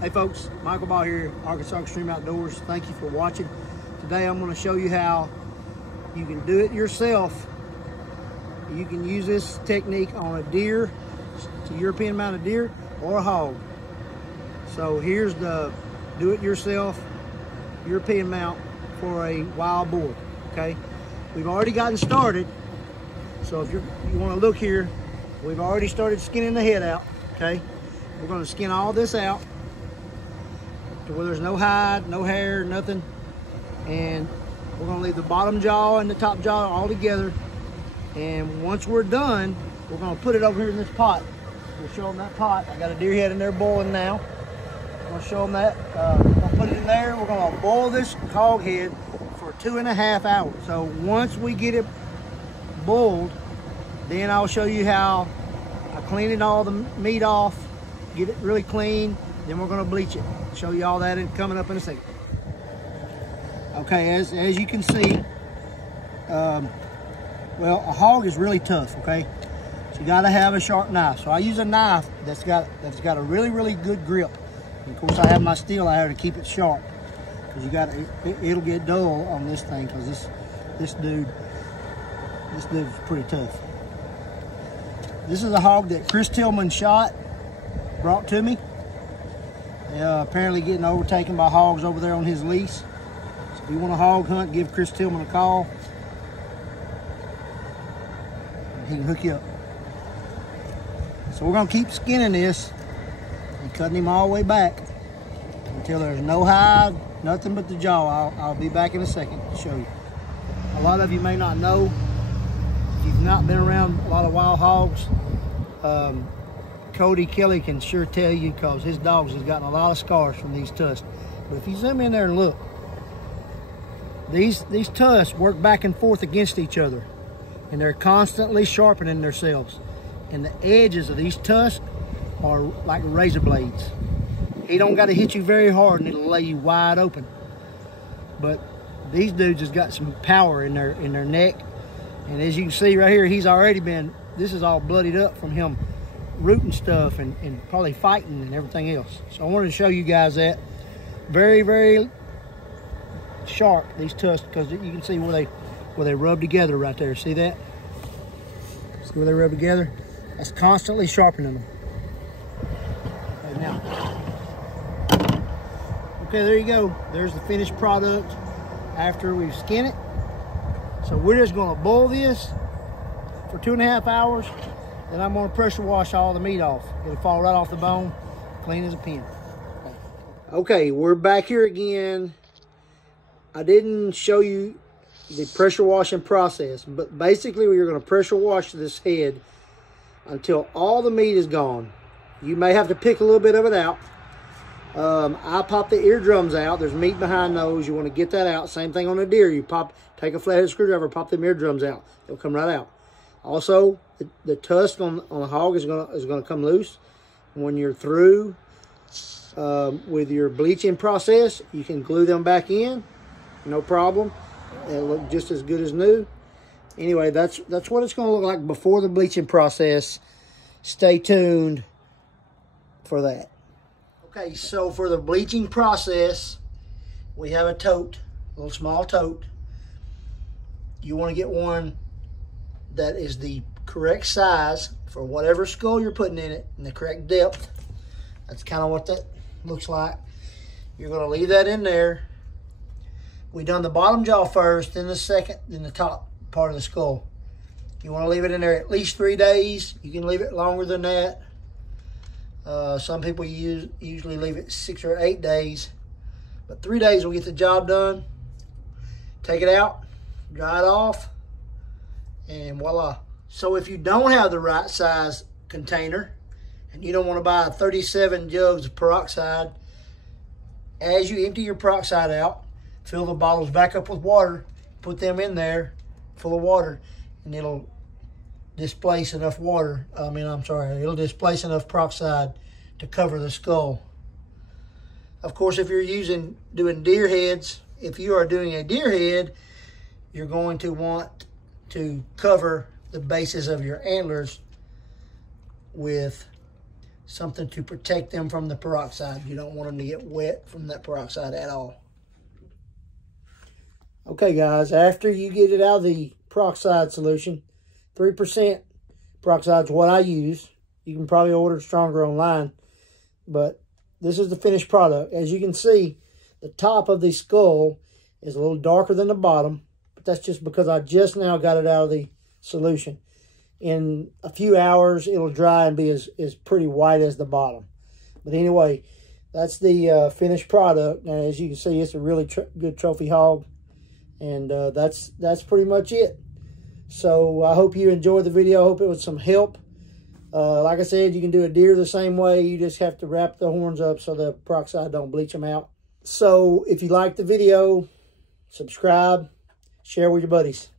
Hey folks, Michael Ball here, Arkansas Extreme Outdoors. Thank you for watching. Today I'm going to show you how you can do it yourself. You can use this technique on a deer, it's a European mounted deer, or a hog. So here's the do-it-yourself European mount for a wild boar, okay? We've already gotten started, so if you want to look here, we've already started skinning the head out, okay? We're going to skin all this out to where there's no hide, no hair, nothing. And we're going to leave the bottom jaw and the top jaw all together. And once we're done, we're going to put it over here in this pot. We'll show them that pot. I got a deer head in there boiling now. I'm going to show them that. We're going to put it in there. We're going to boil this hog head for 2.5 hours. So once we get it boiled, then I'll show you how I clean all the meat off, get it really clean, then we're going to bleach it. Show you all that coming up in a second. Okay, as you can see, well, a hog is really tough, okay? So you got to have a sharp knife. So I use a knife that's got a really good grip. And of course, I have my steel out here to keep it sharp, because it'll get dull on this thing, because this dude's pretty tough. This is a hog that Chris Tillman brought to me. Apparently getting overtaken by hogs over there on his lease. So if you want a hog hunt, give Chris Tillman a call. He can hook you up. So we're going to keep skinning this and cutting him all the way back until there's no hide, nothing but the jaw. I'll be back in a second to show you. A lot of you may not know, if you've not been around a lot of wild hogs, Cody Kelly can sure tell you, because his dogs has gotten a lot of scars from these tusks. But if you zoom in there and look, these tusks work back and forth against each other, and they're constantly sharpening themselves. And the edges of these tusks are like razor blades. He don't got to hit you very hard and it'll lay you wide open. But these dudes has got some power in their neck. And as you can see right here, this is all bloodied up from him rooting stuff and probably fighting and everything else. So I wanted to show you guys that. Very sharp, these tusks, because you can see where they rub together right there. See that? See where they rub together? That's constantly sharpening them. Okay, now. Okay, there you go. There's the finished product after we've skinned it. So we're just going to boil this for 2.5 hours. Then I'm going to pressure wash all the meat off. It'll fall right off the bone, clean as a pin. Okay, we're back here again. I didn't show you the pressure washing process, but basically we're going to pressure wash this head until all the meat is gone. You may have to pick a little bit of it out. I pop the eardrums out. There's meat behind those. You want to get that out. Same thing on a deer. You take a flathead screwdriver, pop them eardrums out. They'll come right out. Also, the tusk on a hog is gonna come loose. When you're through with your bleaching process, you can glue them back in, no problem. They'll look just as good as new. Anyway, that's what it's gonna look like before the bleaching process. Stay tuned for that. Okay, so for the bleaching process, we have a tote, a little small tote. You want to get one that is the correct size for whatever skull you're putting in it, and the correct depth. That's kind of what that looks like. You're going to leave that in there. We done the bottom jaw first, then the second, then the top part of the skull. You want to leave it in there at least 3 days. You can leave it longer than that. Some people usually leave it 6 or 8 days, but 3 days will get the job done. Take it out, dry it off, and voila. So if you don't have the right size container and you don't want to buy 37 jugs of peroxide, as you empty your peroxide out, fill the bottles back up with water, put them in there full of water, and it'll displace enough it'll displace enough peroxide to cover the skull. Of course, if you're doing deer heads, if you are doing a deer head, you're going to want to cover the bases of your antlers with something to protect them from the peroxide. You don't want them to get wet from that peroxide at all. Okay guys, after you get it out of the peroxide solution, 3% peroxide is what I use. You can probably order stronger online, but this is the finished product. As you can see, the top of the skull is a little darker than the bottom, but that's just because I just now got it out of the solution. In a few hours, it'll dry and be as pretty white as the bottom. But anyway, that's the finished product. And as you can see, it's a really good trophy hog. And that's pretty much it. So I hope you enjoyed the video. I hope it was some help. Like I said, you can do a deer the same way. You just have to wrap the horns up so the peroxide don't bleach them out. So if you liked the video, subscribe, share with your buddies.